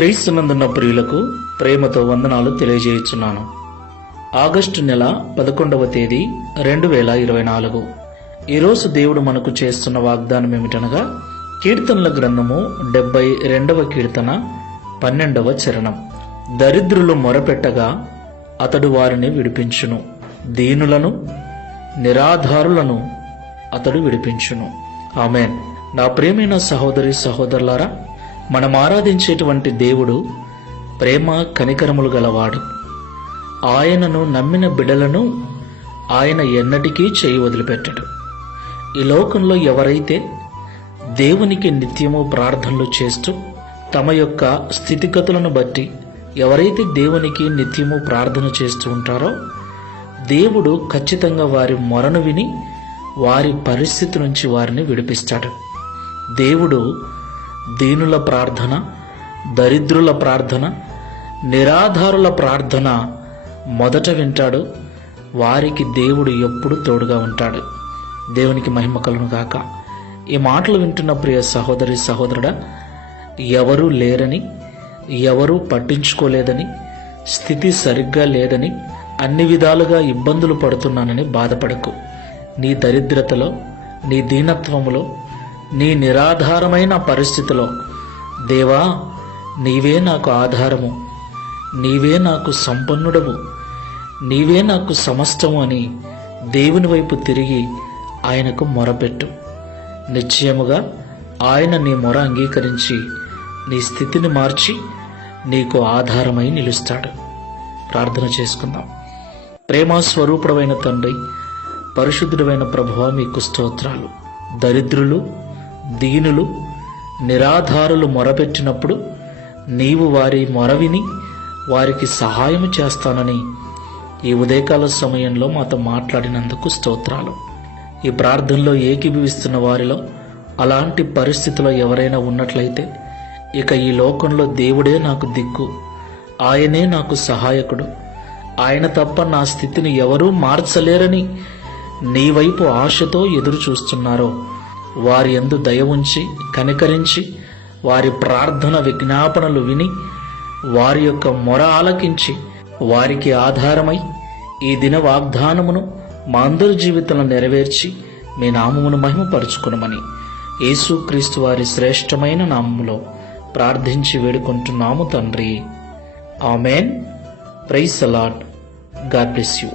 క్రీస్తునందున్న ప్రియులకు ప్రేమతో వందనాలు తెలియజేయుచున్నాను. ఆగస్టు నెల 11వ తేదీ 2024. ఈరోజు దేవుడు మనకు చేస్తున్న వాగ్దానం ఏమిటనగా కీర్తనల గ్రంథము 72వ కీర్తన 12వ చరణం. దరిద్రులు మొరపెట్టగా అతడు వారిని విడిపించును, దీనులను నిరాధారులను అతడు విడిపించును. ఆమేన్. నా ప్రియమైన సహోదరి సహోదరులారా, మనం ఆరాధించేటువంటి దేవుడు ప్రేమ కనికరములు గలవాడు. ఆయనను నమ్మిన బిడ్డలను ఆయన ఎన్నటికీ చేయి వదిలిపెట్టడు. ఈ లోకంలో ఎవరైతే దేవునికి నిత్యము ప్రార్థనలు చేస్తూ తమ యొక్క స్థితిగతులను బట్టి ఎవరైతే దేవునికి నిత్యము ప్రార్థన చేస్తూ ఉంటారో దేవుడు ఖచ్చితంగా వారి మొరను విని వారి పరిస్థితి నుంచి వారిని విడిపిస్తాడు. దేవుడు దీనుల ప్రార్థన, దరిద్రుల ప్రార్థన, నిరాధారుల ప్రార్థన మొదట వింటాడు. వారికి దేవుడు ఎప్పుడు తోడుగా ఉంటాడు. దేవునికి మహిమ కలుగును గాక. ఈ మాటలు వింటున్న ప్రియ సహోదరి సహోదరుడా, ఎవరూ లేరని, ఎవరూ పట్టించుకోలేదని, స్థితి సరిగ్గా లేదని, అన్ని విధాలుగా ఇబ్బందులు పడుతున్నానని బాధపడకు. నీ దరిద్రతలో, నీ దీనత్వములో, నీ నిరాధారమైన పరిస్థితిలో దేవా నీవే నాకు ఆధారము, నీవే నాకు సంపన్నుడవు, నీవే నాకు సమస్తము అని దేవుని వైపు తిరిగి ఆయనకు మొరపెట్టు. నిశ్చయముగా ఆయన నీ మొర అంగీకరించి నీ స్థితిని మార్చి నీకు ఆధారమై నిలుస్తాడు. ప్రార్థన చేసుకుందాం. ప్రేమ స్వరూపుడమైన తండ్రి, పరిశుద్ధుడైన ప్రభువా, మీకు స్తోత్రాలు. దరిద్రులు, దీనులు, నిరాధారులు మొరపెట్టినప్పుడు నీవు వారి మొర విని వారికి సహాయం చేస్తానని ఈ ఉదయకాల సమయంలో మాతో మాట్లాడినందుకు స్తోత్రాలు. ఈ ప్రార్థనలో ఏకీభవిస్తున్న వారిలో అలాంటి పరిస్థితిలో ఎవరైనా ఉన్నట్లయితే ఇక ఈ లోకంలో దేవుడే నాకు దిక్కు, ఆయనే నాకు సహాయకుడు, ఆయన తప్ప నా స్థితిని ఎవరూ మార్చలేరని నీ వైపు ఆశతో ఎదురు చూస్తున్నారో వారి యందు దయ ఉంచి కనికరించి వారి ప్రార్థన విజ్ఞాపనలు విని వారి యొక్క మొర ఆలకించి వారికి ఆధారమై ఈ దిన వాగ్దానమును మా అందరి జీవితంలో నెరవేర్చి మీ నామమును మహిమపరుచుకునమని యేసుక్రీస్తు వారి శ్రేష్టమైన నామములో ప్రార్థించి వేడుకుంటున్నాము తండ్రి. Amen. Praise the Lord. God bless you.